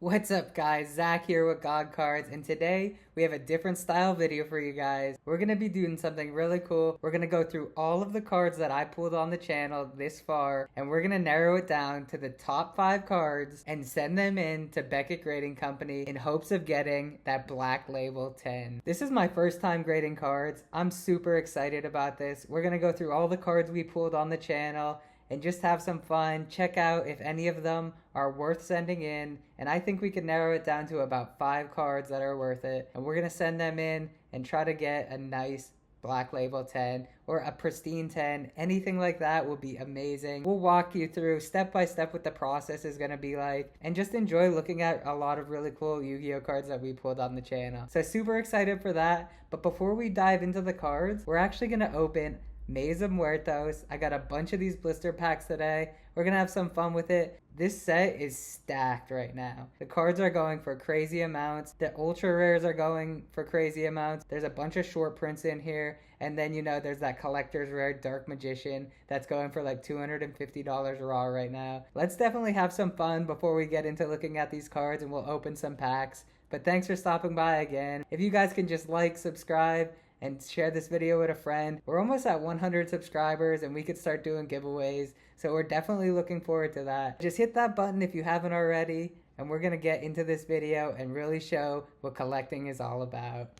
What's up guys, Zack here with God Cards, and today we have a different style video for you guys. We're going to be doing something really cool. We're going to go through all of the cards that I pulled on the channel this far, and we're going to narrow it down to the top 5 cards and send them in to Beckett Grading Company in hopes of getting that Black Label 10. This is my first time grading cards. I'm super excited about this. We're going to go through all the cards we pulled on the channel and just have some fun, check out if any of them are worth sending in, and I think we can narrow it down to about 5 cards that are worth it, and we're going to send them in and try to get a nice Black Label 10 or a pristine 10. Anything like that will be amazing. We'll walk you through step by step what the process is going to be like, and just enjoy looking at a lot of really cool Yu-Gi-Oh cards that we pulled on the channel. So super excited for that, but before we dive into the cards, we're actually going to open Maze of Muertos. I got a bunch of these blister packs today. We're gonna have some fun with it. This set is stacked right now. The cards are going for crazy amounts. The ultra rares are going for crazy amounts. There's a bunch of short prints in here. And then, you know, there's that collector's rare Dark Magician that's going for like $250 raw right now. Let's definitely have some fun before we get into looking at these cards, and we'll open some packs. But thanks for stopping by again. If you guys can just like, subscribe, and share this video with a friend. We're almost at 100 subscribers and we could start doing giveaways, so we're definitely looking forward to that. Just hit that button if you haven't already, and we're gonna get into this video and really show what collecting is all about.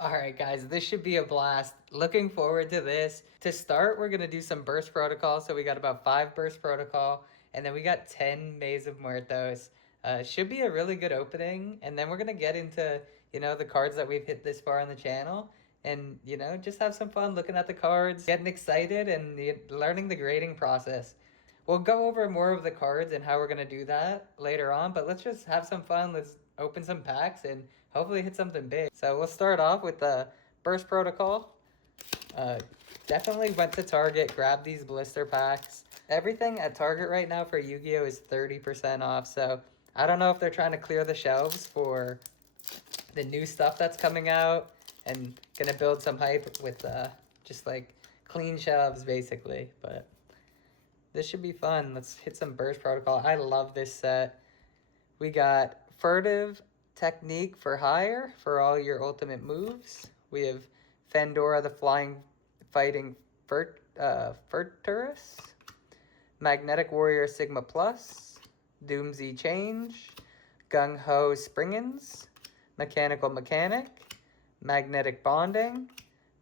Alright guys, this should be a blast. Looking forward to this. To start, we're going to do some burst protocol. So we got about 5 burst protocol, and then we got 10 Maze of Muertos. Should be a really good opening, and then we're going to get into, you know, the cards that we've hit this far on the channel, and, you know, just have some fun looking at the cards, getting excited, and learning the grading process. We'll go over more of the cards and how we're going to do that later on, but let's just have some fun. Let's open some packs and hopefully hit something big. So we'll start off with the burst protocol. Definitely went to Target, grabbed these blister packs. Everything at Target right now for Yu-Gi-Oh is 30% off. So I don't know if they're trying to clear the shelves for the new stuff that's coming out and gonna build some hype with just like clean shelves basically. But this should be fun. Let's hit some burst protocol. I love this set. We got Furtive Technique for hire for all your ultimate moves. We have Fandora the Flying Fighting Furturus, Magnetic Warrior Sigma Plus, Doomsy Change, Gung Ho Springens, Mechanical Mechanic, Magnetic Bonding,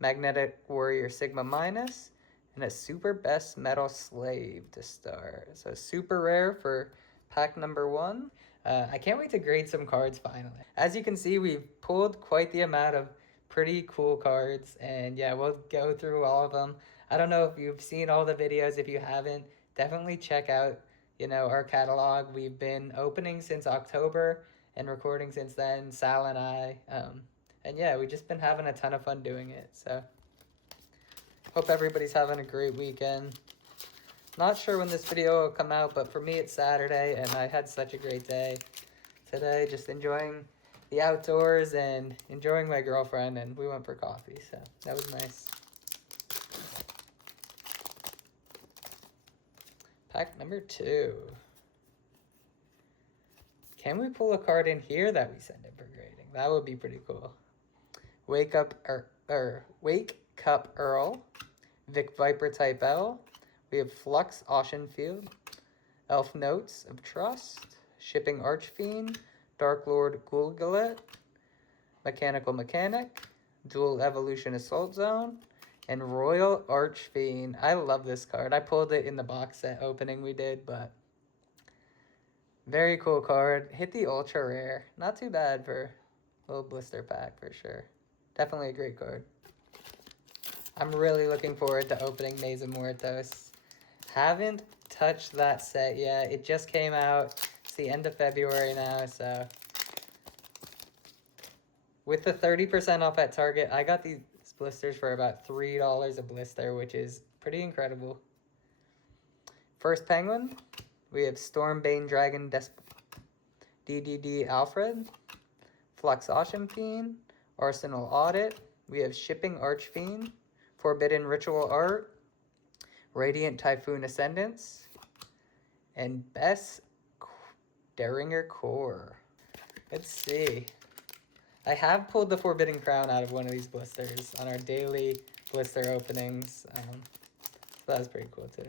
Magnetic Warrior Sigma Minus, and a Super Best Metal Slave to start. So super rare for pack number 1. I can't wait to grade some cards finally. As you can see, we've pulled quite the amount of pretty cool cards, and yeah, we'll go through all of them. I don't know if you've seen all the videos. If you haven't, definitely check out, you know, our catalog. We've been opening since October and recording since then, Sal and I. And yeah, we've just been having a ton of fun doing it. So hope everybody's having a great weekend. Not sure when this video will come out, but for me it's Saturday, and I had such a great day today, just enjoying the outdoors and enjoying my girlfriend, and we went for coffee, so that was nice. Pack number 2. Can we pull a card in here that we send in for grading? That would be pretty cool. Wake Cup Earl, Vic Viper Type L. We have Flux Oceanfield, Elf Notes of Trust, Shipping Archfiend, Dark Lord Gulgalet, Mechanical Mechanic, Dual Evolution Assault Zone, and Royal Archfiend. I love this card. I pulled it in the box set opening we did, but very cool card. Hit the ultra rare. Not too bad for a little blister pack for sure. Definitely a great card. I'm really looking forward to opening Maze of Muertos. Haven't touched that set yet. It just came out. It's the end of February now, so with the 30% off at Target, I got these blisters for about $3 a blister, which is pretty incredible. First Penguin, we have Stormbane Dragon DDD Alfred, Flux Ocean Fiend, Arsenal Audit, We have Shipping Archfiend, Forbidden Ritual Art, Radiant Typhoon Ascendance, and Best Deringer Core. Let's see. I have pulled the Forbidden Crown out of one of these blisters on our daily blister openings. So that was pretty cool too.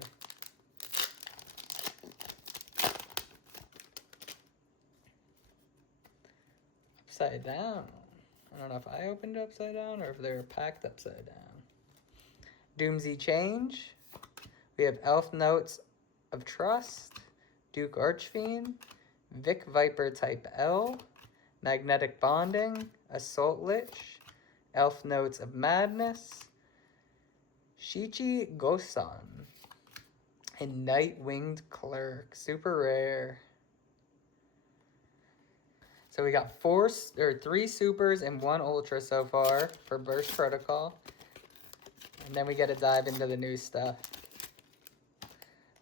Upside down. I don't know if I opened it upside down or if they were packed upside down. Doomsy Change. We have Elf Notes of Trust, Duke Archfiend, Vic Viper Type L, Magnetic Bonding, Assault Lich, Elf Notes of Madness, Shichi Gosan, and Night Winged Clerk. Super rare. So we got three supers and one ultra so far for Burst Protocol. And then we get to dive into the new stuff.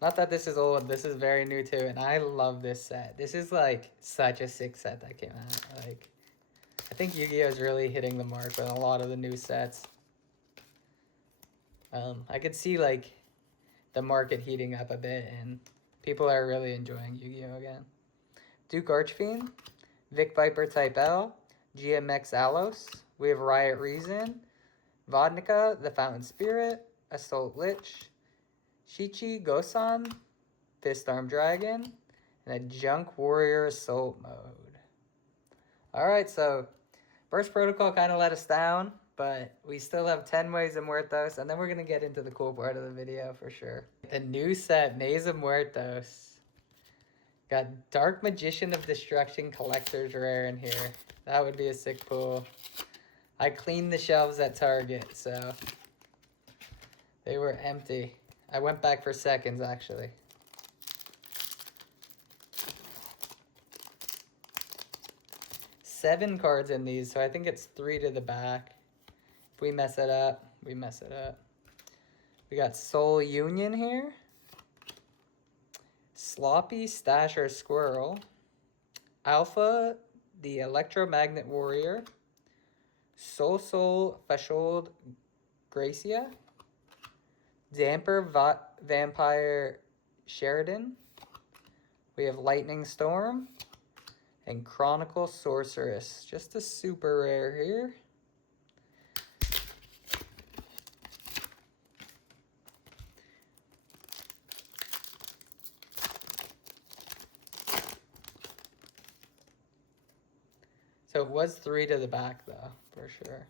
Not that this is old, this is very new too, and I love this set. This is like such a sick set that came out. Like, I think Yu-Gi-Oh! Is really hitting the mark with a lot of the new sets. I could see like the market heating up a bit and people are really enjoying Yu-Gi-Oh! Again. Duke Archfiend, Vic Viper Type L, GMX Alos. We have Riot Reason, Vodnica, the Fountain Spirit, Assault Lich, Shichi Gosan, Fist Arm Dragon, and a Junk Warrior Assault mode. Alright, so Burst Protocol kind of let us down, but we still have 10 Maze of Muertos, and then we're going to get into the cool part of the video for sure. The new set, Maze of Muertos. Got Dark Magician of Destruction Collector's Rare in here. That would be a sick pull. I cleaned the shelves at Target, so they were empty. I went back for seconds, actually. Seven cards in these, so I think it's 3 to the back. If we mess it up, we mess it up. We got Soul Union here. Sloppy Stasher Squirrel. Alpha, the Electromagnet Warrior. Soul Fashold Gracia. Damper Vampire Sheridan. We have Lightning Storm. And Chronicle Sorceress. Just a super rare here. So it was 3 to the back though, for sure.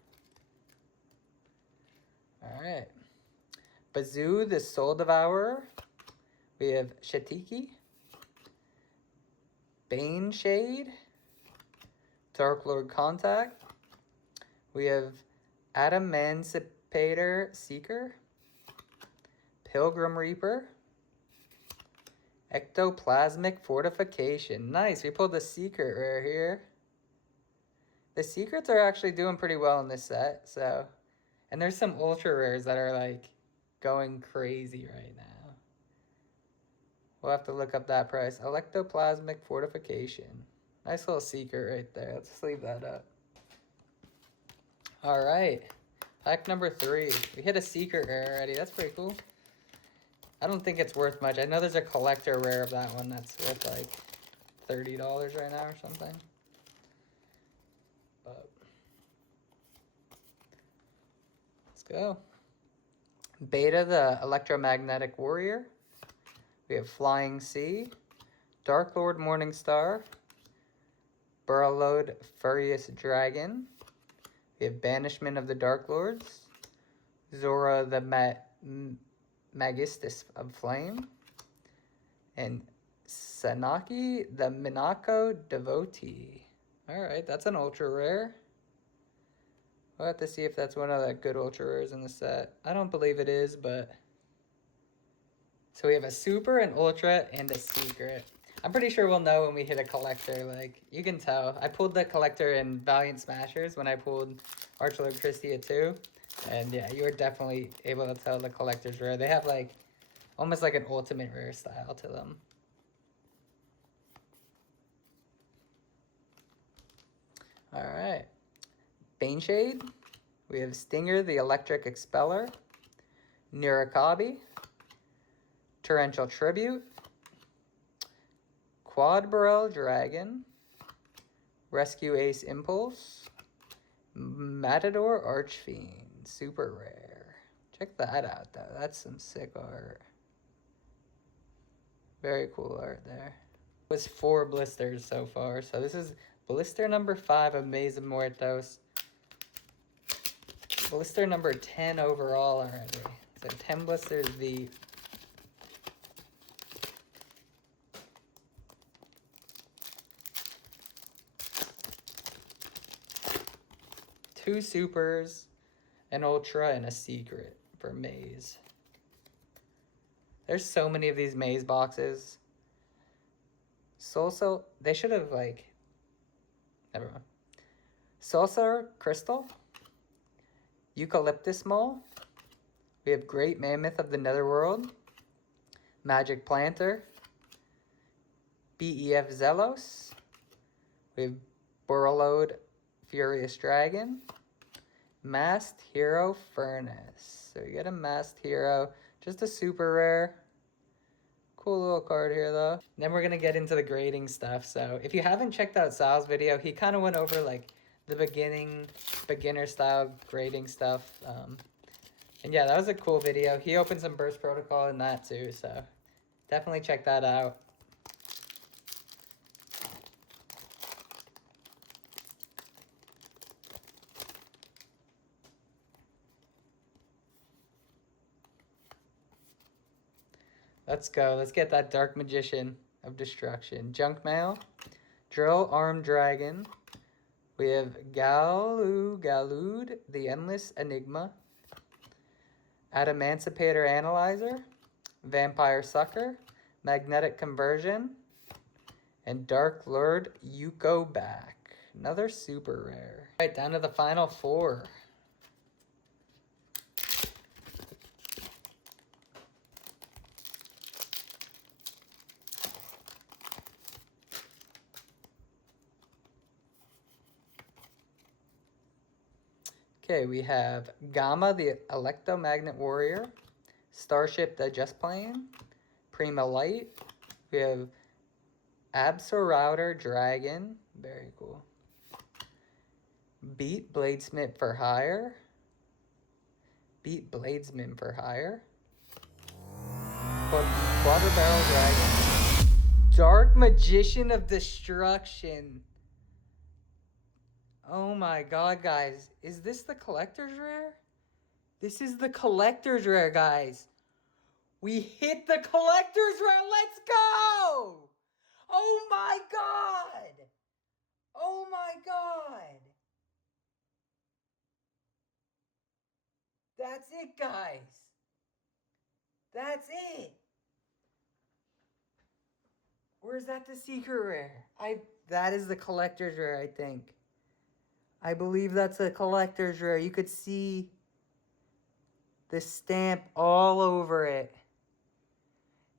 Alright. Bazoo, the Soul Devourer. We have Shatiki. Bane Shade. Dark Lord Contact. We have Emancipator Seeker. Pilgrim Reaper. Ectoplasmic Fortification. Nice, we pulled the secret rare here. The secrets are actually doing pretty well in this set, so. And there's some ultra rares that are like going crazy right now. We'll have to look up that price. Ectoplasmic Fortification. Nice little secret right there. Let's just leave that up. All right. Pack number 3. We hit a secret rare already. That's pretty cool. I don't think it's worth much. I know there's a collector rare of that one that's worth like $30 right now or something. But let's go. Beta, the Electromagnetic Warrior. We have Flying Sea, Dark Lord Morningstar, Burrowload Furious Dragon. We have Banishment of the Dark Lords, Zora the Magistus of Flame, and Sanaki the Minako Devotee. Alright, that's an ultra rare. We'll have to see if that's one of the good ultra rares in the set. I don't believe it is, but... So we have a super, an ultra, and a secret. I'm pretty sure we'll know when we hit a collector. Like, you can tell. I pulled the collector in Valiant Smashers when I pulled Archlord Christia 2. And yeah, you were definitely able to tell the collector's rare. They have like, almost like an ultimate rare style to them. Alright. Baneshade. We have Stinger, the Electric Expeller, Nurikabi, Torrential Tribute, Quad Burrell Dragon, Rescue Ace Impulse, Matador Archfiend, super rare. Check that out though, that's some sick art. Very cool art there. It was 4 blisters so far, so this is blister number 5 of Maze of Muertos. Blister number 10 overall already. So 10 blisters deep. Two supers, an ultra, and a secret for Maze. There's so many of these Maze boxes. Soulsar, they should have never mind. Soulsar Crystal, Eucalyptus Mole. We have Great Mammoth of the Netherworld, Magic Planter, BEF Zelos. We have Borreload Furious Dragon, Masked Hero Furnace. So you get a Masked Hero, just a super rare. Cool little card here though. Then we're gonna get into the grading stuff. So if you haven't checked out Sal's video, he kind of went over like the beginner style grading stuff. And yeah, that was a cool video. He opened some Burst Protocol in that too, so definitely check that out. Let's go. Let's get that Dark Magician of Destruction. Junk Mail, Drill Armed Dragon. We have Galude, the Endless Enigma. Adamancipator Analyzer, Vampire Sucker, Magnetic Conversion, and Dark Lord Yuko Back. Another super rare. All right, down to the final 4. Okay, we have Gamma, the Electromagnet Warrior, Starship Digest Plane, Prima Light. We have Absorouter Dragon, very cool. Beat Bladesmith for Hire. Beat Bladesman for Hire. Quarter Barrel Dragon. Dark Magician of Destruction. Oh my god, guys. Is this the collector's rare? This is the collector's rare, guys. We hit the collector's rare. Let's go! Oh my god! Oh my god! That's it, guys. That's it. Or is that the secret rare? That is the collector's rare, I think. I believe that's a collector's rare. You could see the stamp all over it.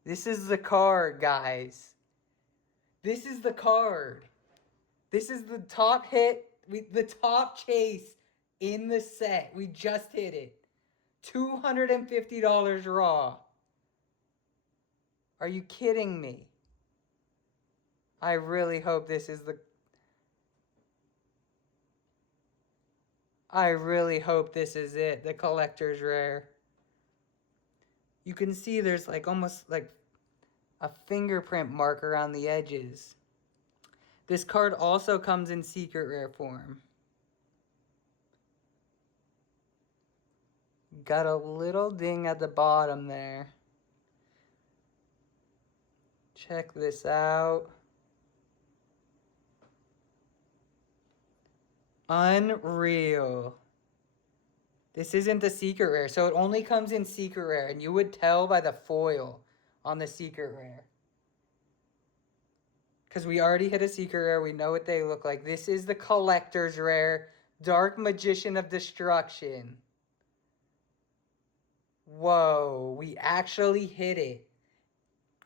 This is the card, guys. This is the card. This is the top hit, the top chase in the set. We just hit it. $250 raw. Are you kidding me? I really hope this is the... I really hope this is it, the collector's rare. You can see there's like almost like a fingerprint mark around the edges. This card also comes in secret rare form. Got a little ding at the bottom there. Check this out. Unreal. This isn't the secret rare, so it only comes in secret rare, and you would tell by the foil on the secret rare. Because we already hit a secret rare, we know what they look like. This is the collector's rare, Dark Magician of Destruction. Whoa, we actually hit it.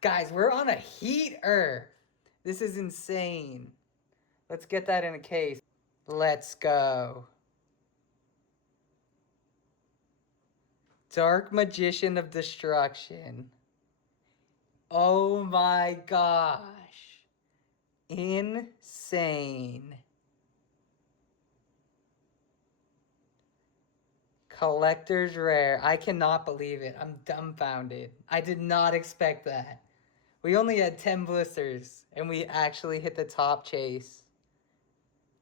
Guys, we're on a heater. This is insane. Let's get that in a case. Let's go. Dark Magician of Destruction. Oh my gosh. Insane. Collector's Rare. I cannot believe it. I'm dumbfounded. I did not expect that. We only had 10 blisters, and we actually hit the top chase.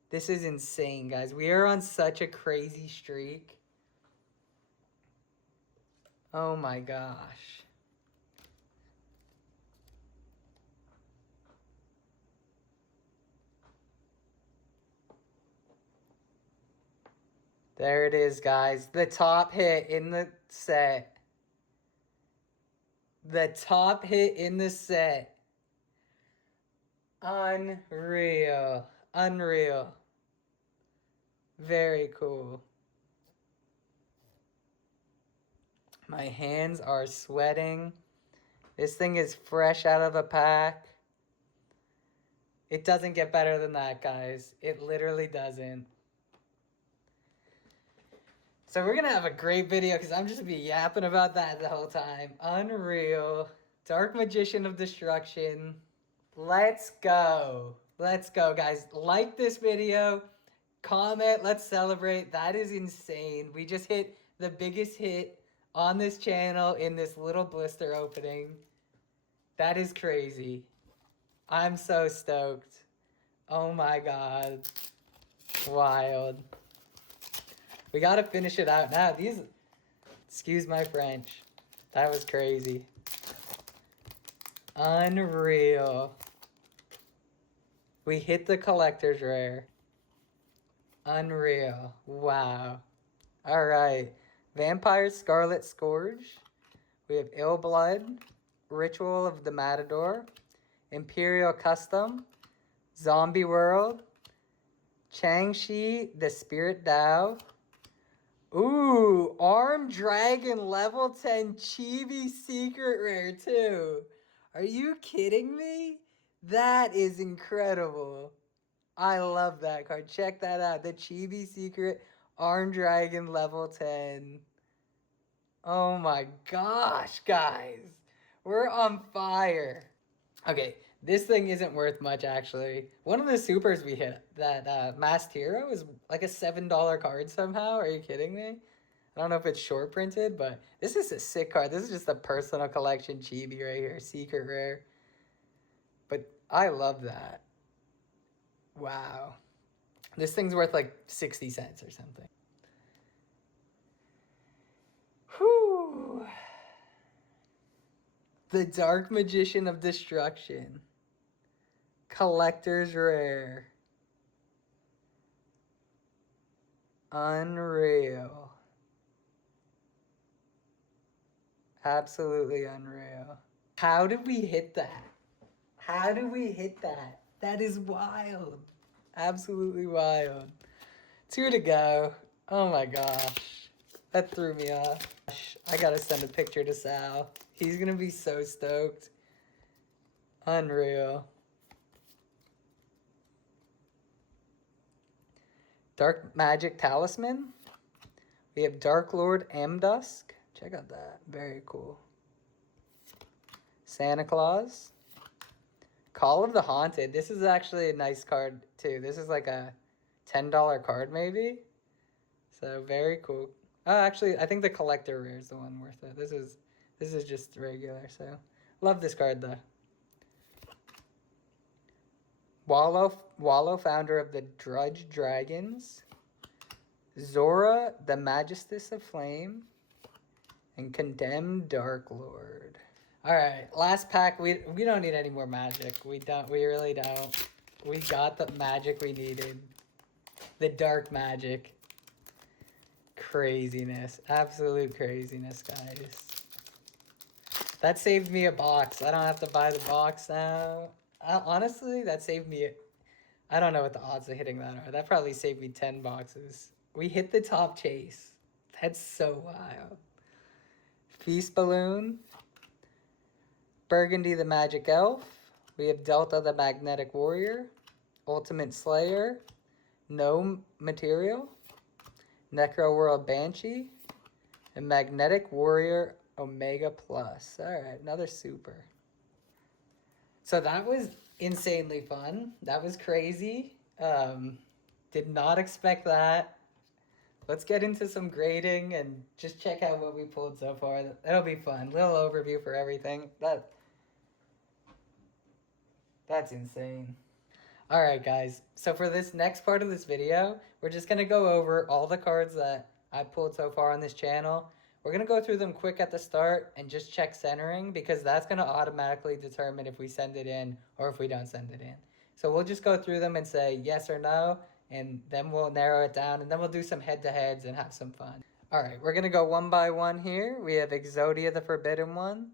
This is insane, guys. We are on such a crazy streak. Oh my gosh. There it is, guys. The top hit in the set. The top hit in the set. Unreal. Unreal. Very cool. My hands are sweating. This thing is fresh out of the pack. It doesn't get better than that, guys. It literally doesn't. So we're going to have a great video because I'm just going to be yapping about that the whole time. Unreal. Dark Magician of Destruction. Let's go. Let's go, guys. Like this video. Comment. Let's celebrate. That is insane. We just hit the biggest hit on this channel in this little blister opening. That is crazy. I'm so stoked. Oh my god. Wild. We gotta finish it out now. These, excuse my French. That was crazy. Unreal. We hit the collector's rare. Unreal. Wow. Alright. Vampire Scarlet Scourge. We have Ill Blood. Ritual of the Matador. Imperial Custom. Zombie World. Changshi, the Spirit Dao. Ooh, Armed Dragon level 10 Chibi Secret Rare too. Are you kidding me? That is incredible. I love that card. Check that out. The Chibi Secret Armed Dragon level 10. Oh my gosh, guys. We're on fire. Okay, this thing isn't worth much, actually. One of the supers we hit, that Masked Hero, is like a $7 card somehow. Are you kidding me? I don't know if it's short printed, but this is a sick card. This is just a personal collection chibi right here. Secret rare. But I love that. Wow. This thing's worth like 60 cents or something. Whew. The Dark Magician of Destruction. Collector's Rare. Unreal. Absolutely unreal. How did we hit that? How did we hit that? That is wild. Absolutely wild. 2 to go. Oh my gosh. That threw me off. I gotta send a picture to Sal. He's gonna be so stoked. Unreal. Dark Magic Talisman. We have Dark Lord Amdusk. Check out that. Very cool. Santa Claus. Call of the Haunted. This is actually a nice card too. This is like a $10 card maybe. So very cool. Oh, actually, I think the collector rare is the one worth it. This is just regular, so love this card though. Wallow, founder of the Drudge Dragons. Zora, the Magistus of Flame. And Condemned Dark Lord. Alright, last pack. We don't need any more magic. We really don't. We got the magic we needed. The dark magic. Craziness. Absolute craziness, guys. That saved me a box. I don't have to buy the box now. Honestly, that saved me... I don't know what the odds of hitting that are. That probably saved me 10 boxes. We hit the top chase. That's so wild. Feast Balloon. Burgundy the Magic Elf. We have Delta the Magnetic Warrior. Ultimate Slayer. Gnome Material. Necro World Banshee. And Magnetic Warrior Omega Plus. All right, another super. So that was insanely fun. That was crazy. Did not expect that. Let's get into some grading and just check out what we pulled so far. That'll be fun. Little overview for everything. That's insane. All right, guys. So for this next part of this video, we're just going to go over all the cards that I pulled so far on this channel. We're going to go through them quick at the start and just check centering because that's going to automatically determine if we send it in or if we don't send it in. So we'll just go through them and say yes or no, and then we'll narrow it down, and then we'll do some head-to-heads and have some fun. All right, we're going to go one by one here. We have Exodia the Forbidden One.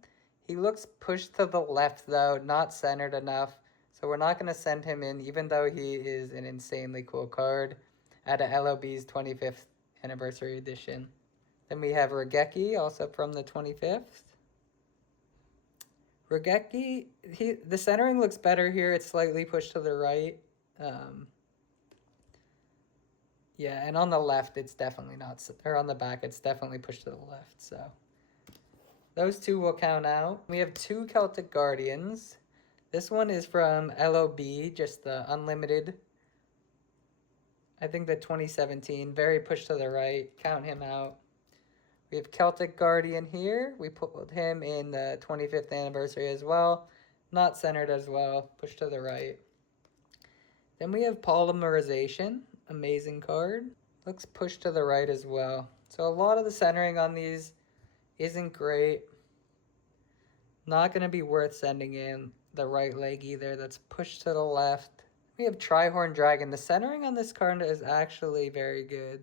He looks pushed to the left, though, not centered enough. So we're not going to send him in, even though he is an insanely cool card at a LOB's 25th anniversary edition. Then we have Regeki, also from the 25th. Regeki, the centering looks better here. It's slightly pushed to the right. Yeah, and on the left, it's definitely not, or on the back, it's definitely pushed to the left. So those two will count out. We have two Celtic Guardians. This one is from LOB, just the unlimited. I think the 2017, very pushed to the right. Count him out. We have Celtic Guardian here. We pulled him in the 25th anniversary as well. Not centered as well, pushed to the right. Then we have Polymerization, amazing card. Looks pushed to the right as well. So a lot of the centering on these isn't great. Not going to be worth sending in. The right leg either, that's pushed to the left. We have Trihorn Dragon. The centering on this card is actually very good.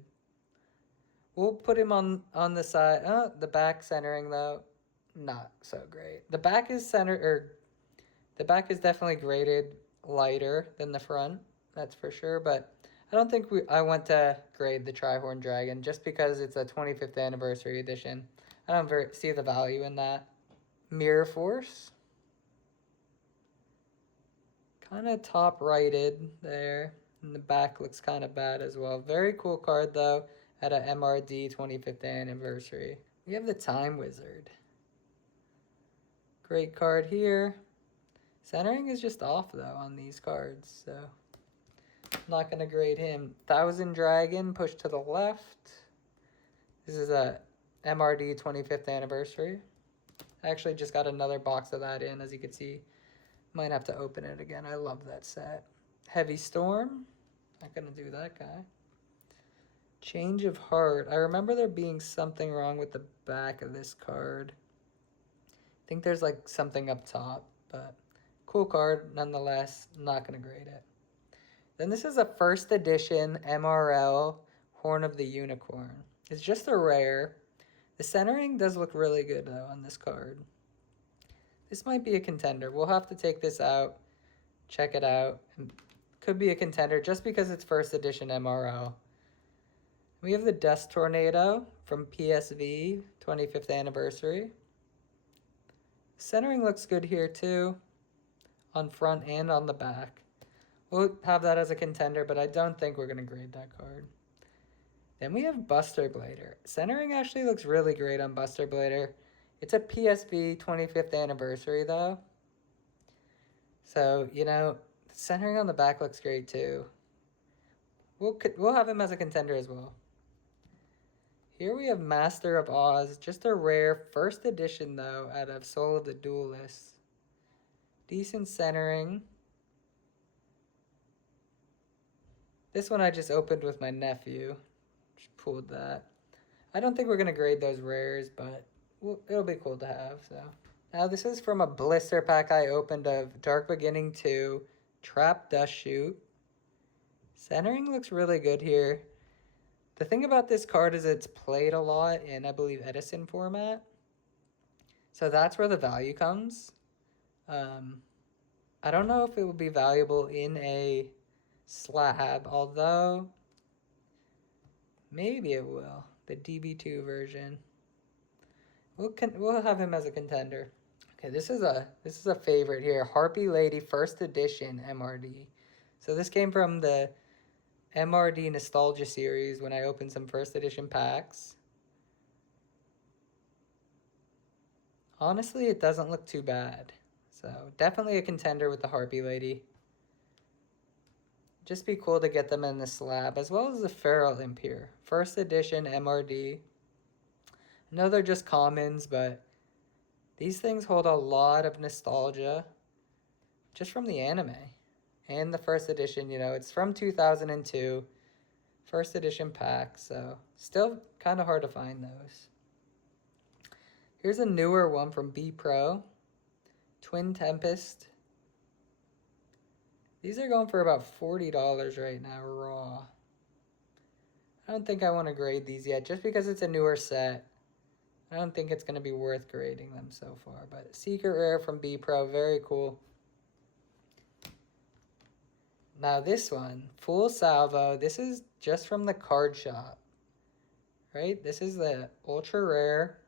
We'll put him on the side. The back centering though, not so great. The back is the back is definitely graded lighter than the front, that's for sure, but I don't think I want to grade the Trihorn Dragon just because it's a 25th anniversary edition. I don't see the value in that. Mirror Force. Kind of top righted there. And the back looks kind of bad as well. Very cool card though at a MRD 25th anniversary. We have the Time Wizard. Great card here. Centering is just off though on these cards, so I'm not going to grade him. Thousand Dragon pushed to the left. This is a MRD 25th anniversary. I actually just got another box of that in, as you can see. Might have to open it again. I love that set. Heavy Storm. Not gonna do that guy. Change of Heart. I remember there being something wrong with the back of this card. I think there's like something up top, but cool card nonetheless. Not gonna grade it. Then this is a first edition MRL Horn of the Unicorn. It's just a rare. The centering does look really good though on this card. This might be a contender. We'll have to take this out, check it out. Could be a contender just because it's first edition MRO. We have the Dust Tornado from PSV, 25th anniversary. Centering looks good here too, on front and on the back. We'll have that as a contender, but I don't think we're going to grade that card. Then we have Buster Blader. Centering actually looks really great on Buster Blader. It's a PSV 25th anniversary though. So, you know, centering on the back looks great too. We'll have him as a contender as well. Here we have Master of Oz, just a rare first edition though out of Soul of the Duelist. Decent centering. This one I just opened with my nephew. Just pulled that. I don't think we're going to grade those rares, but it'll be cool to have. So now this is from a blister pack I opened of Dark Beginning 2, Trap Dust Shoot. Centering looks really good here. The thing about this card is it's played a lot in, I believe, Edison format. So that's where the value comes. I don't know if it will be valuable in a slab, although maybe it will. The DB2 version. We'll have him as a contender. Okay, this is a favorite here. Harpy Lady First Edition MRD. So this came from the MRD Nostalgia series when I opened some first edition packs. Honestly, it doesn't look too bad. So definitely a contender with the Harpy Lady. Just be cool to get them in the slab, as well as the Feral Imp here. First edition MRD. I know they're just commons, but these things hold a lot of nostalgia just from the anime. And the first edition, you know, it's from 2002. First edition pack, so still kind of hard to find those. Here's a newer one from B Pro. Twin Tempest. These are going for about $40 right now, raw. I don't think I want to grade these yet, just because it's a newer set. I don't think it's going to be worth grading them so far. But Secret Rare from B Pro, very cool. Now this one, Full Salvo. This is just from the card shop, right? This is the ultra rare.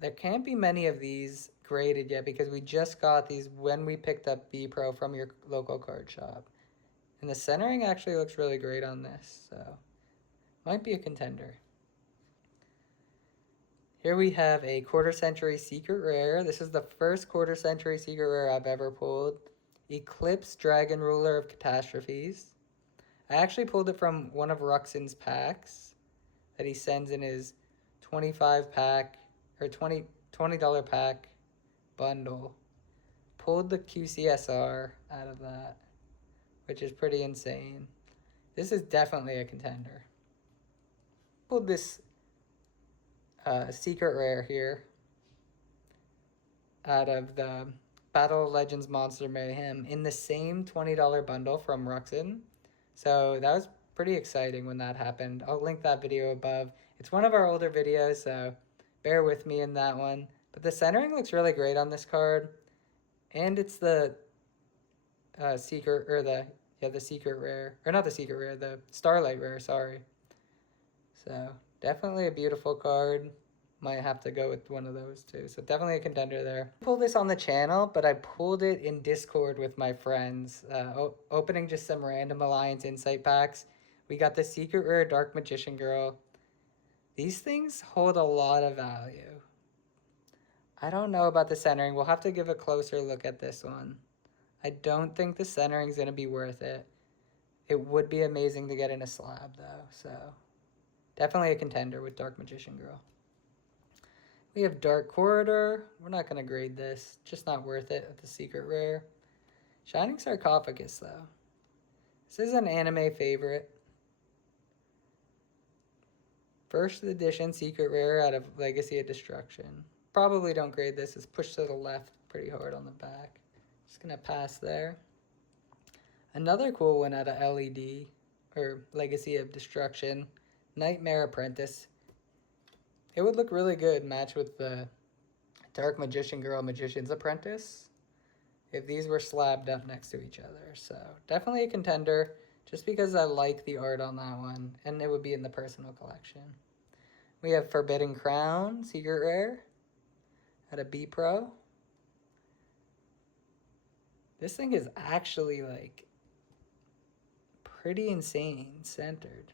There can't be many of these graded yet because we just got these when we picked up B Pro from your local card shop. And the centering actually looks really great on this, so might be a contender. Here we have a quarter century secret rare. This is the first quarter century secret rare I've ever pulled. Eclipse Dragon Ruler of Catastrophes. I actually pulled it from one of Ruxin's packs that he sends in his 25 pack or $20 pack bundle. Pulled the QCSR out of that, which is pretty insane. This is definitely a contender. Pulled this secret rare here out of the Battle of Legends Monster Mayhem in the same $20 bundle from Ruxin. So that was pretty exciting when that happened. I'll link that video above. It's one of our older videos, so bear with me in that one. But the centering looks really great on this card. And it's the secret, or the secret rare. Or not the secret rare, the Starlight rare, sorry. So definitely a beautiful card. Might have to go with one of those too. So definitely a contender there. I pulled this on the channel, but I pulled it in Discord with my friends. Opening just some random Alliance Insight packs. We got the secret rare Dark Magician Girl. These things hold a lot of value. I don't know about the centering. We'll have to give a closer look at this one. I don't think the centering is going to be worth it. It would be amazing to get in a slab though. So definitely a contender with Dark Magician Girl. We have Dark Corridor. We're not going to grade this. Just not worth it with the secret rare. Shining Sarcophagus, though. This is an anime favorite. First edition secret rare out of Legacy of Destruction. Probably don't grade this. It's pushed to the left pretty hard on the back. Just going to pass there. Another cool one out of LED, or Legacy of Destruction. Nightmare Apprentice. It would look really good matched with the Dark Magician Girl Magician's Apprentice if these were slabbed up next to each other. So definitely a contender just because I like the art on that one, and it would be in the personal collection. We have Forbidden Crown, secret rare, at a B Pro. This thing is actually like pretty insane centered.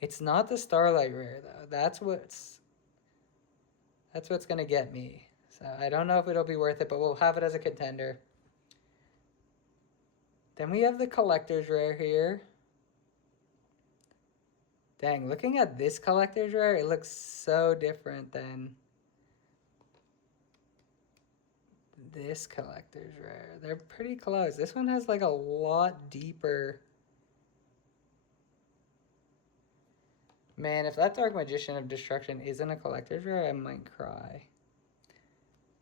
It's not the Starlight rare though. That's what's gonna get me. So I don't know if it'll be worth it, but we'll have it as a contender. Then we have the collector's rare here. Dang, looking at this collector's rare, it looks so different than this collector's rare. They're pretty close. This one has like a lot deeper. Man, if that Dark Magician of Destruction isn't a collector's rare, I might cry.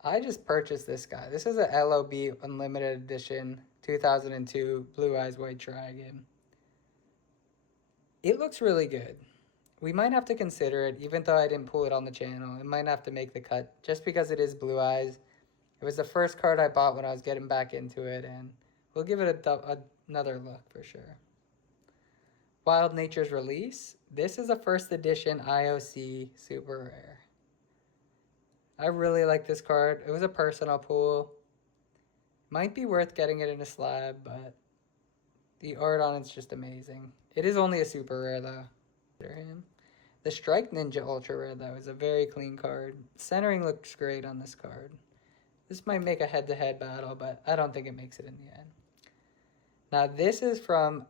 I just purchased this guy. This is a LOB Unlimited Edition 2002 Blue Eyes White Dragon. It looks really good. We might have to consider it, even though I didn't pull it on the channel. It might have to make the cut just because it is Blue Eyes. It was the first card I bought when I was getting back into it, and we'll give it another look for sure. Wild Nature's Release. This is a first edition IOC super rare. I really like this card. It was a personal pull. Might be worth getting it in a slab, but the art on it's just amazing. It is only a super rare though. The Strike Ninja Ultra Rare, though, is a very clean card. Centering looks great on this card. This might make a head-to-head battle, but I don't think it makes it in the end. Now, this is from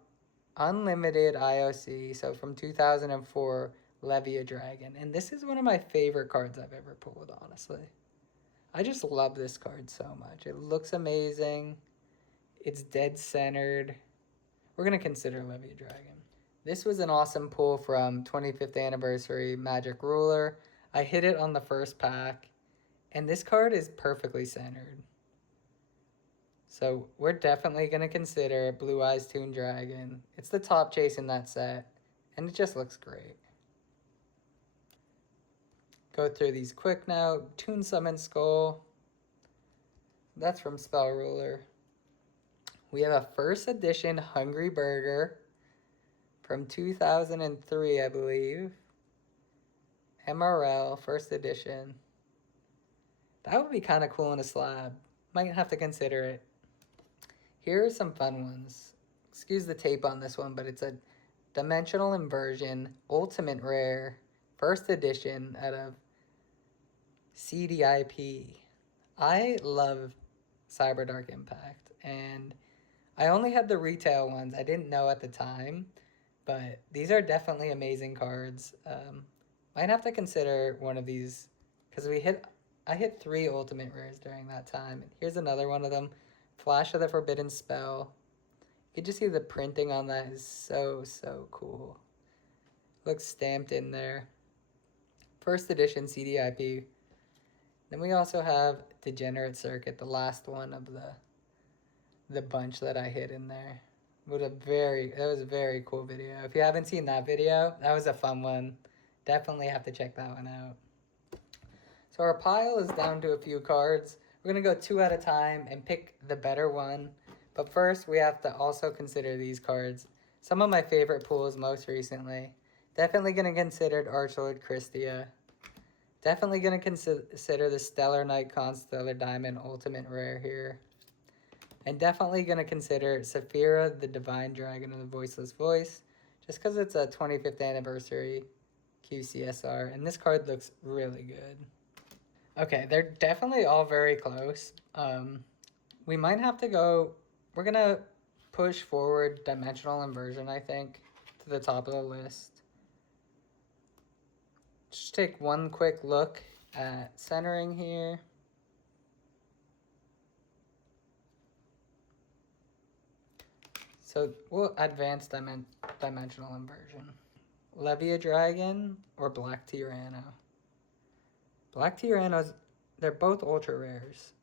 Unlimited IOC, so from 2004, Levia Dragon. And this is one of my favorite cards I've ever pulled, honestly. I just love this card so much. It looks amazing. It's dead centered. We're going to consider Levia Dragon. This was an awesome pull from 25th Anniversary Magic Ruler. I hit it on the first pack, and this card is perfectly centered. So we're definitely going to consider Blue Eyes Toon Dragon. It's the top chase in that set, and it just looks great. Go through these quick now. Toon Summon Skull. That's from Spell Ruler. We have a first edition Hungry Burger from 2003, I believe. MRL, first edition. That would be kind of cool in a slab. Might have to consider it. Here are some fun ones. Excuse the tape on this one, but it's a Dimensional Inversion Ultimate Rare, first edition out of CDIP. I love Cyber Dark Impact, and I only had the retail ones. I didn't know at the time, but these are definitely amazing cards. Might have to consider one of these, because I hit 3 Ultimate Rares during that time. Here's another one of them. Flash of the Forbidden Spell. You can just see the printing on that is so cool. Looks stamped in there. First edition CDIP. Then we also have Degenerate Circuit, the last one of the bunch that I hit in there. That was a very cool video. If you haven't seen that video, that was a fun one. Definitely have to check that one out. So our pile is down to a few cards. We're going to go 2 at a time and pick the better one. But first, we have to also consider these cards. Some of my favorite pulls most recently. Definitely going to consider Archlord Christia. Definitely going to consider the Stellar Knight Constellar Diamond Ultimate Rare here. And definitely going to consider Saphira, the Divine Dragon of the Voiceless Voice, just because it's a 25th Anniversary QCSR, and this card looks really good. Okay, they're definitely all very close. We might have to go, we're going to push forward Dimensional Inversion, I think, to the top of the list. Just take one quick look at centering here. So we'll advance Dimensional Inversion. Levia Dragon or Black Tyranno. Black Tyrannos, they're both ultra rares.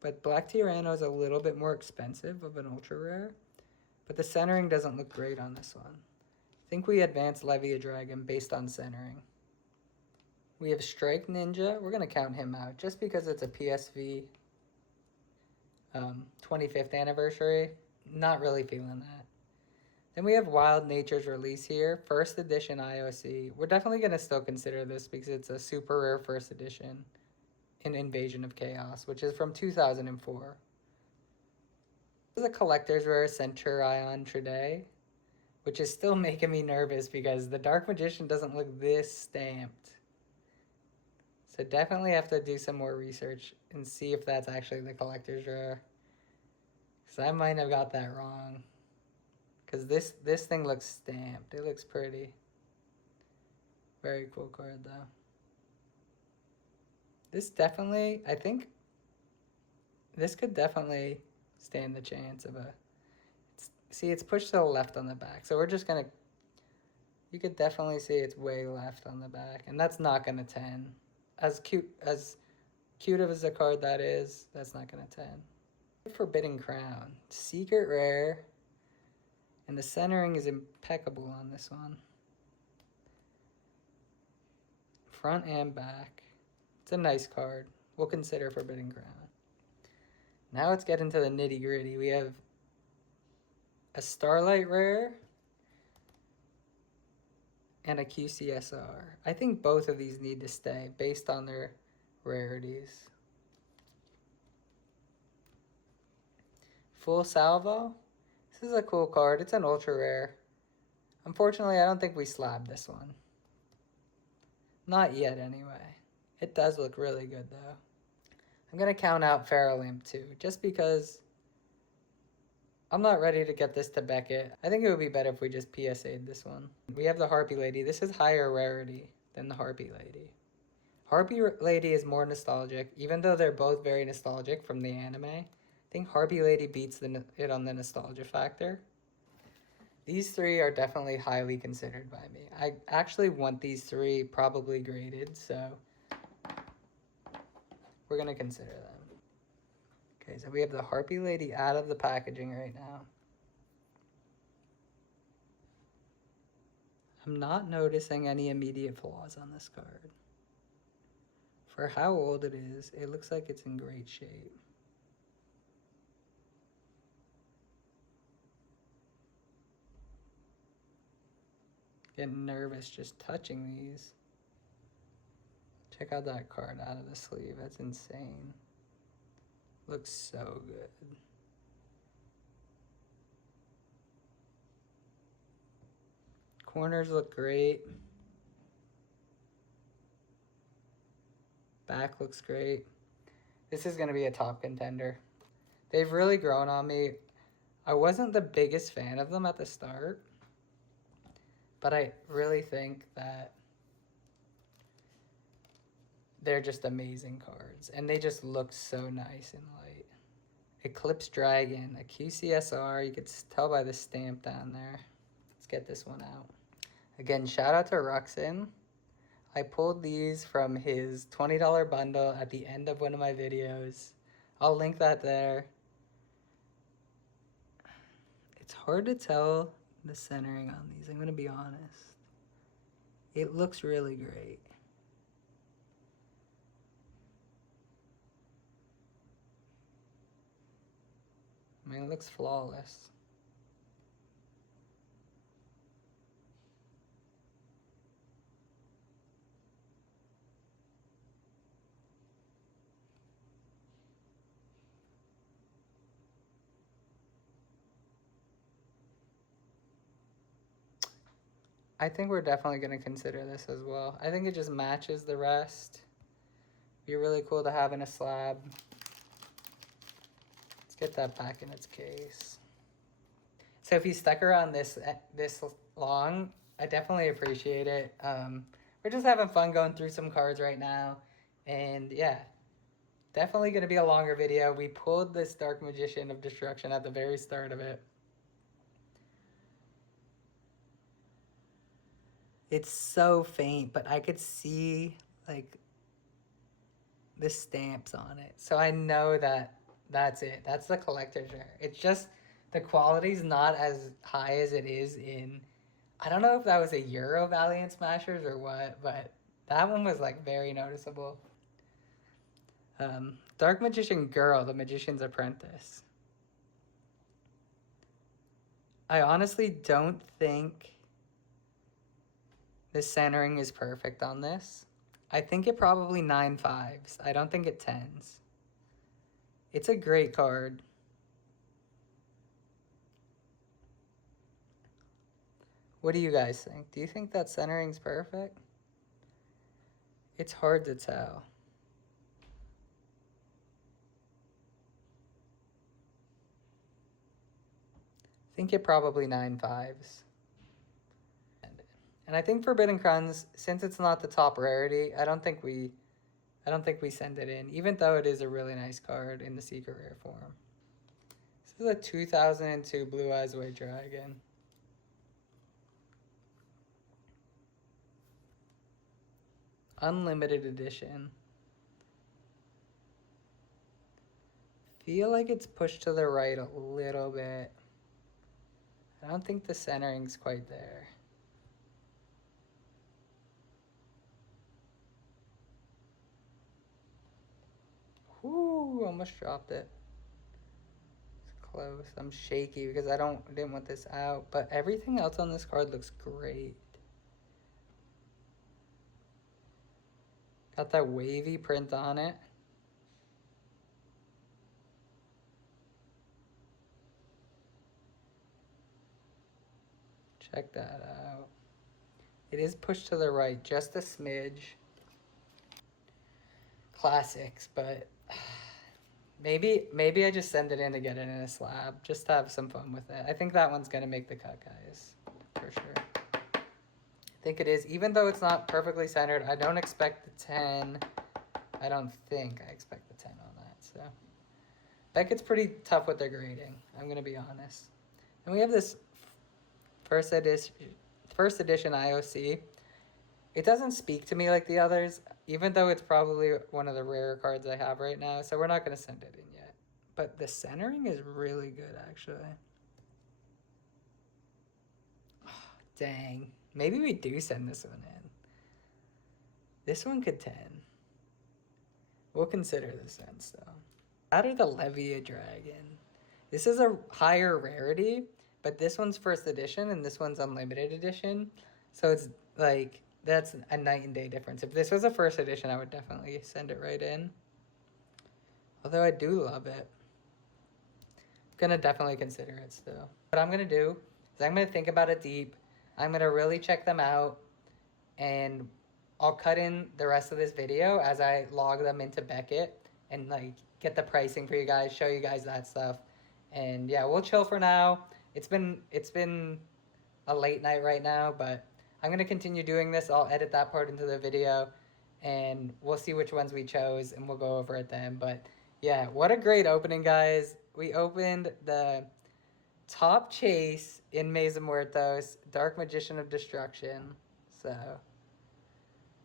But Black Tyranno is a little bit more expensive of an ultra rare. But the centering doesn't look great on this one. I think we advance Levia Dragon based on centering. We have Strike Ninja. We're going to count him out just because it's a PSV 25th Anniversary. Not really feeling that. Then we have Wild Nature's Release here. First edition IOC. We're definitely going to still consider this because it's a super rare first edition in Invasion of Chaos, which is from 2004. This is a collector's rare Centurion Trade, which is still making me nervous because the Dark Magician doesn't look this stamped. So definitely have to do some more research and see if that's actually the collector's rare. Because I might have got that wrong. Because this thing looks stamped. It looks pretty. Very cool card, though. This definitely, I think, this could definitely stand the chance of a... See, it's pushed to the left on the back. So we're just going to... You could definitely see it's way left on the back. And that's not going to 10. As cute of as a card that is, that's not going to 10. Forbidden Crown. Secret rare. And the centering is impeccable on this one. Front and back. It's a nice card. We'll consider Forbidden Crown. Now let's get into the nitty gritty. We have a Starlight rare and a QCSR. I think both of these need to stay based on their rarities. Full Salvo. This is a cool card. It's an ultra rare. Unfortunately, I don't think we slabbed this one. Not yet, anyway. It does look really good, though. I'm going to count out Feral Imp, too, just because I'm not ready to get this to Beckett. I think it would be better if we just PSA'd this one. We have the Harpy Lady. This is higher rarity than the Harpy Lady. Harpy Lady is more nostalgic, even though they're both very nostalgic from the anime. I think Harpy Lady beats it on the nostalgia factor. These three are definitely highly considered by me. I actually want these three probably graded, so we're going to consider them. Okay, so we have the Harpy Lady out of the packaging right now. I'm not noticing any immediate flaws on this card. For how old it is, it looks like it's in great shape. Getting nervous just touching these. Check out that card out of the sleeve. That's insane. Looks so good. Corners look great. Back looks great. This is going to be a top contender. They've really grown on me. I wasn't the biggest fan of them at the start, but I really think that they're just amazing cards, and they just look so nice in light. Eclipse Dragon, a QCSR. You could tell by the stamp down there. Let's get this one out. Again, shout out to Ruxin. I pulled these from his $20 bundle at the end of one of my videos. I'll link that there. It's hard to tell the centering on these, I'm going to be honest. It looks really great. I mean, it looks flawless. I think we're definitely going to consider this as well. I think it just matches the rest. Be really cool to have in a slab. Let's get that back in its case. So if you stuck around this long, I definitely appreciate it. We're just having fun going through some cards right now. And yeah, definitely going to be a longer video. We pulled this Dark Magician of Destruction at the very start of it. It's so faint, but I could see like the stamps on it. So I know that that's it. That's the collector's rare. It's just the quality's not as high as it is in, I don't know if that was a Euro Valiant Smashers or what, but that one was like very noticeable. Dark Magician Girl, the Magician's Apprentice. I honestly don't think the centering is perfect on this. I think it probably 9.5s. I don't think it 10s. It's a great card. What do you guys think? Do you think that centering's perfect? It's hard to tell. I think it probably 9.5s. And I think Forbidden Crowns, since it's not the top rarity, I don't think we send it in, even though it is a really nice card in the secret rare form. This is a 2002 Blue Eyes White Dragon. Unlimited edition. Feel like it's pushed to the right a little bit. I don't think the centering's quite there. Whoo, almost dropped it. It's close. I'm shaky because I didn't want this out, but everything else on this card looks great. Got that wavy print on it. Check that out. It is pushed to the right, just a smidge. Classics, but maybe I just send it in to get it in a slab, just to have some fun with it. I think that one's gonna make the cut, guys, for sure. I think it is, even though it's not perfectly centered. I don't expect the 10. I don't think I expect the 10 on that, so. Beckett's pretty tough with their grading, I'm gonna be honest. And we have this first edition IOC. It doesn't speak to me like the others, even though it's probably one of the rarer cards I have right now, so we're not gonna send it in yet. But the centering is really good, actually. Oh, dang. Maybe we do send this one in. This one could 10. We'll consider this one still. Out of the Levia Dragon. This is a higher rarity, but this one's first edition and this one's unlimited edition. So it's like, that's a night and day difference. If this was a first edition, I would definitely send it right in. Although I do love it. I'm gonna definitely consider it still. What I'm gonna do is I'm gonna think about it deep. I'm gonna really check them out, and I'll cut in the rest of this video as I log them into Beckett and like get the pricing for you guys, show you guys that stuff. And yeah, we'll chill for now. It's been a late night right now, but I'm gonna continue doing this. I'll edit that part into the video and we'll see which ones we chose and we'll go over it then. But yeah, what a great opening, guys. We opened the top chase in Maze of Muertos, Dark Magician of Destruction. So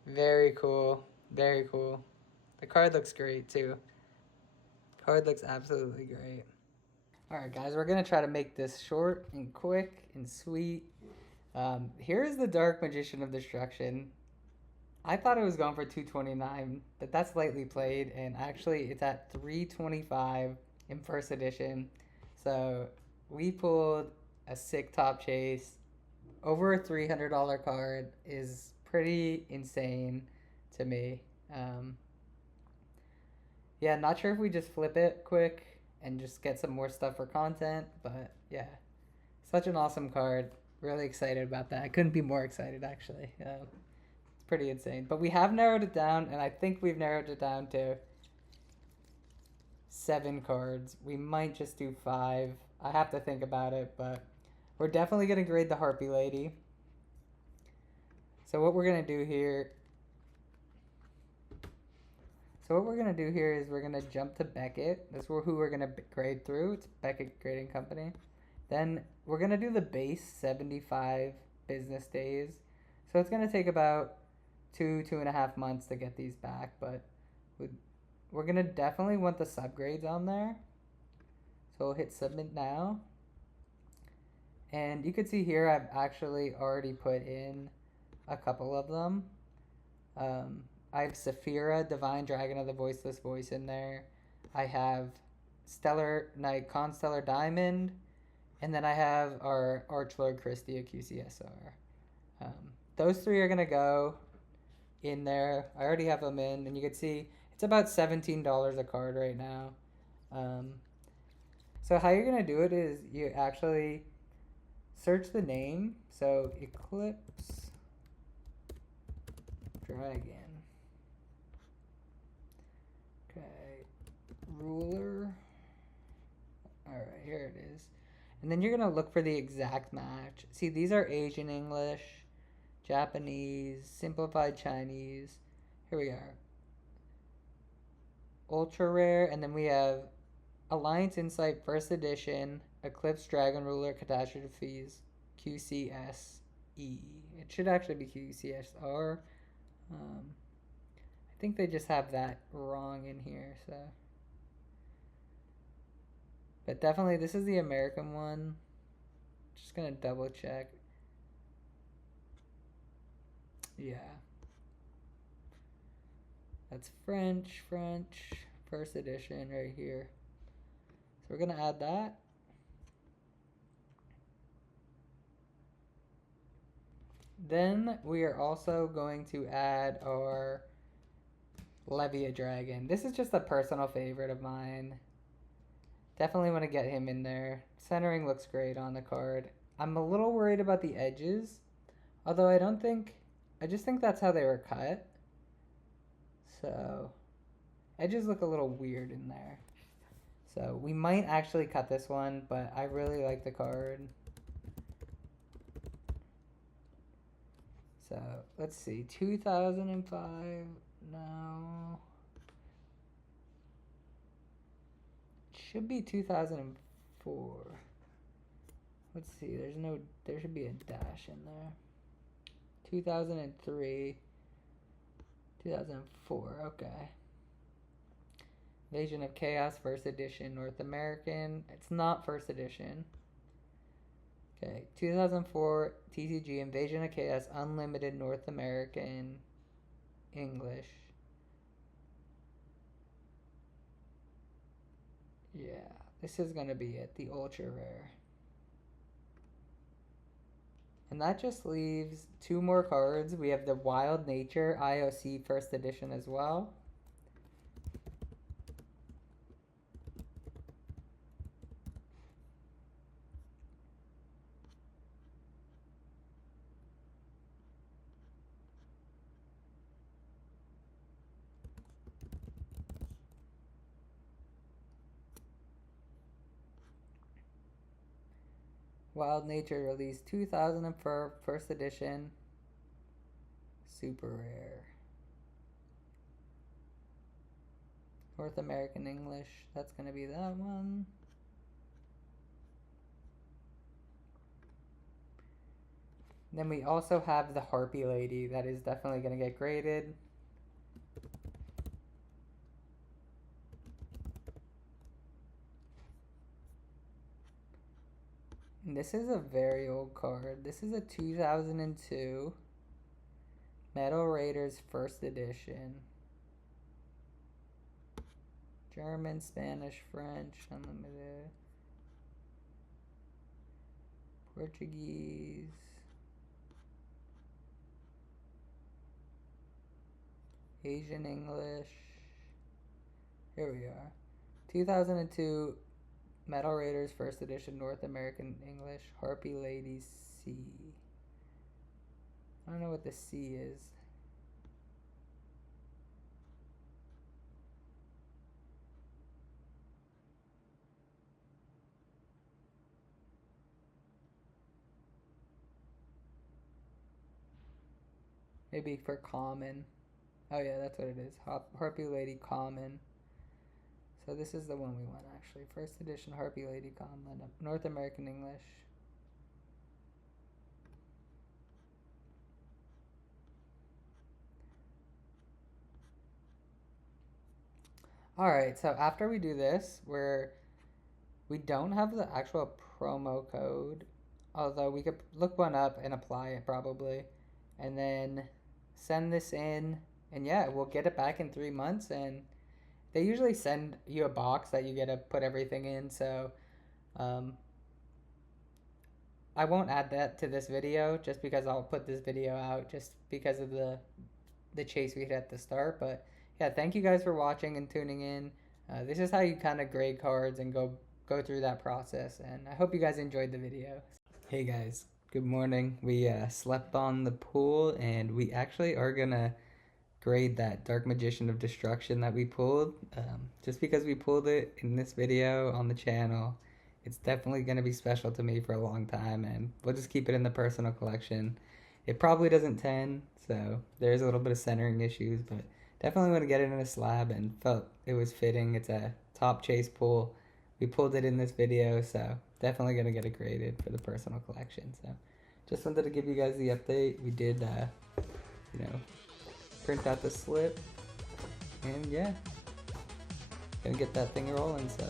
very cool, very cool. The card looks great too. Card looks absolutely great. All right, guys, we're gonna try to make this short and quick and sweet. Here is the Dark Magician of Destruction. I thought it was going for $229, but that's lightly played, and actually it's at $325 in first edition. So we pulled a sick top chase. Over a $300 card is pretty insane to me. Yeah, not sure if we just flip it quick and just get some more stuff for content, but yeah, such an awesome card. Really excited about that. I couldn't be more excited, actually. It's pretty insane. But we have narrowed it down, and I think we've narrowed it down to 7 cards. We might just do 5. I have to think about it, but we're definitely going to grade the Harpy Lady. So what we're going to do here... is we're going to jump to Beckett. That's who we're going to grade through. It's Beckett Grading Company. Then we're going to do the base 75 business days. So it's going to take about 2.5 months to get these back, but we're going to definitely want the subgrades on there. So we'll hit submit now. And you can see here I've actually already put in a couple of them. I have Saphira, Divine Dragon of the Voiceless Voice in there. I have Stellar Knight, Constellar Diamond. And then I have our Archlord Christie, a QCSR. Those 3 are going to go in there. I already have them in. And you can see it's about $17 a card right now. So how you're going to do it is you actually search the name. So Eclipse Dragon. Okay. Ruler. Alright, here it is. And then you're going to look for the exact match. See, these are Asian English, Japanese, Simplified Chinese. Here we are. Ultra Rare. And then we have Alliance Insight First Edition, Eclipse Dragon Ruler Catastrophes, QCSE. It should actually be QCSR. I think they just have that wrong in here, so... But definitely, this is the American one. Just gonna double check. Yeah. That's French, first edition right here. So we're gonna add that. Then we are also going to add our Levia Dragon. This is just a personal favorite of mine. Definitely want to get him in there. Centering looks great on the card. I'm a little worried about the edges Although I just think that's how they were cut. So, edges look a little weird in there. So, we might actually cut this one, but I really like the card. So, let's see. 2005. No. It should be 2004. Let's see. There should be a dash in there. 2003. 2004. Okay. Invasion of Chaos First Edition North American. It's not First Edition. Okay, 2004 TCG Invasion of Chaos Unlimited North American English. Yeah, this is gonna be it, the ultra rare. And that just leaves 2 more cards. We have the Wild Nature IOC First Edition as well. Wild Nature released 2004 First Edition. Super rare. North American English. That's going to be that one. Then we also have the Harpy Lady. That is definitely going to get graded. And this is a very old card. This is a 2002 Metal Raiders First Edition. German, Spanish, French, unlimited. Portuguese. Asian English. Here we are. 2002 Metal Raiders First Edition North American English. Harpy Lady C. I don't know what the C is. Maybe for common. Oh yeah, that's what it is. Harpy Lady Common. So this is the one we want actually. First edition Harpy Lady Common. North American English. Alright, so after we do this, we don't have the actual promo code. Although we could look one up and apply it probably. And then send this in. And yeah, we'll get it back in 3 months, and they usually send you a box that you get to put everything in. So I won't add that to this video just because I'll put this video out just because of the chase we had at the start. But yeah, thank you guys for watching and tuning in. This is how you kind of grade cards and go through that process. And I hope you guys enjoyed the video. Hey guys, good morning. We slept on the pool, and we actually are gonna grade that Dark Magician of Destruction that we pulled. Just because we pulled it in this video on the channel, it's definitely going to be special to me for a long time, and we'll just keep it in the personal collection. It probably doesn't 10, so there's a little bit of centering issues, but definitely want to get it in a slab and felt it was fitting. It's a top chase pull. We pulled it in this video, so definitely going to get it graded for the personal collection. So just wanted to give you guys the update. We did, print out the slip, and yeah, gonna get that thing rolling. So